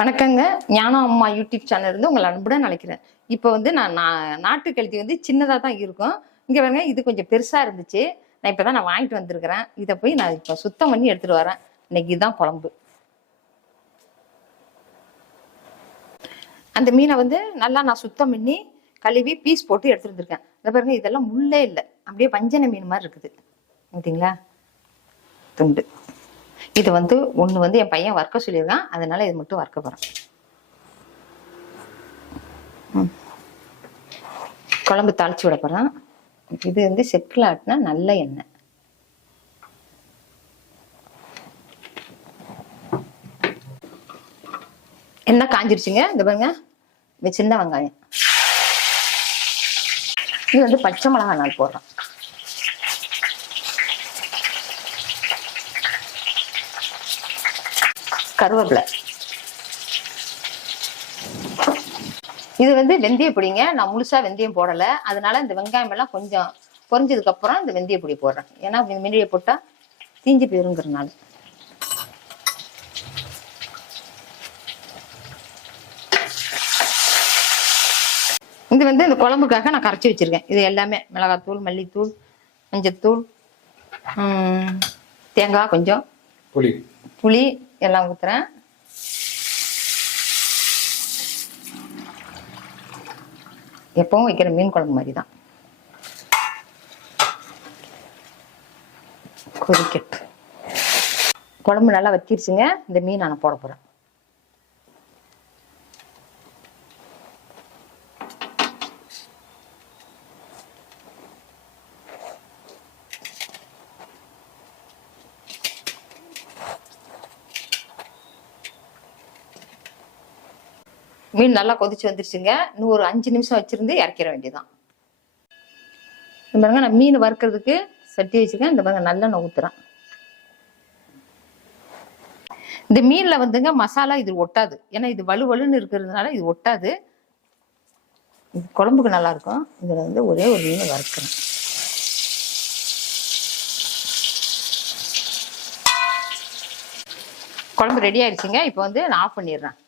வணக்கங்க. ஞானம் அம்மா யூடியூப் சேனல் இருந்து உங்களை அன்புடன் அழைக்கிறேன். இப்போ வந்து நான் நாட்டு கழுத்தி வந்து சின்னதாக தான் இருக்கும். இங்கே பாருங்க, இது கொஞ்சம் பெருசாக இருந்துச்சு. நான் இப்போ தான் வாங்கிட்டு வந்திருக்கிறேன். இதை போய் நான் இப்போ சுத்தம் பண்ணி எடுத்துகிட்டு வரேன். இன்னைக்கு இதுதான் குழம்பு. அந்த மீனை வந்து நல்லா நான் சுத்தம் பண்ணி கழுவி பீஸ் போட்டு எடுத்துட்டு வந்திருக்கேன். இதை பாருங்க, இதெல்லாம் முள்ளே இல்லை, அப்படியே வஞ்சன மீன் மாதிரி இருக்குது. பார்த்தீங்களா, துண்டு. இது வந்து ஒன்று வந்து என் பையன் வறுக்க சொல்லியிருக்கான், அதனால இது மட்டும் வறுக்க போகிறேன். குழம்பு தாளிச்சு விட போகிறேன். இது வந்து செக்கில் ஆட்டினா நல்ல எண்ணெய். எண்ணெய் காஞ்சிருச்சுங்க. இந்த பாருங்க, இது சின்ன வெங்காயம். இது வந்து பச்சை மிளகாய் நாள் போடுறேன். கருவேப்பிலை. இது வந்து வெந்தய பொடிங்க. நான் முழுசா வெந்தயம் போடலை, அதனால இந்த வெங்காயம் எல்லாம் கொஞ்சம் பொரிஞ்சதுக்கு அப்புறம் இந்த வெந்தய பொடி போடுறேன். ஏன்னா மினியை போட்டா தீஞ்சு போயிருங்கிறதுனால. இது வந்து இந்த குழம்புக்காக நான் கரைச்சி வச்சிருக்கேன். இது எல்லாமே மிளகாத்தூள், மல்லித்தூள், மஞ்சத்தூள், தேங்காய், கொஞ்சம் புளி எல்லாம் ஊத்துறேன். எப்பவும் வைக்கிற மீன் குழம்பு மாதிரி தான். கொதிக்கட்டு. குழம்பு நல்லா வச்சிருச்சுங்க. இந்த மீன் நான் போட போறேன். மீன் நல்லா கொதிச்சு வந்துருச்சுங்க. இன்னும் ஒரு 5 நிமிஷம் வச்சிருந்து இறக்கிற வேண்டியதான். இந்த பாருங்க, நான் மீன் வறுக்கிறதுக்கு சட்டி வச்சுக்கேன். இந்த பாருங்க, நல்லா நான் ஊத்துறேன். இந்த மீன்ல வந்துங்க மசாலா இது ஒட்டாது, ஏன்னா இது வலுவலுன்னு இருக்கிறதுனால இது ஒட்டாது. இது குழம்புக்கு நல்லா இருக்கும். இதுல வந்து ஒரே ஒரு மீன் வறுக்கிறேன். குழம்பு ரெடி ஆயிடுச்சுங்க. இப்போ வந்து நான் ஆஃப் பண்ணிடுறேன்.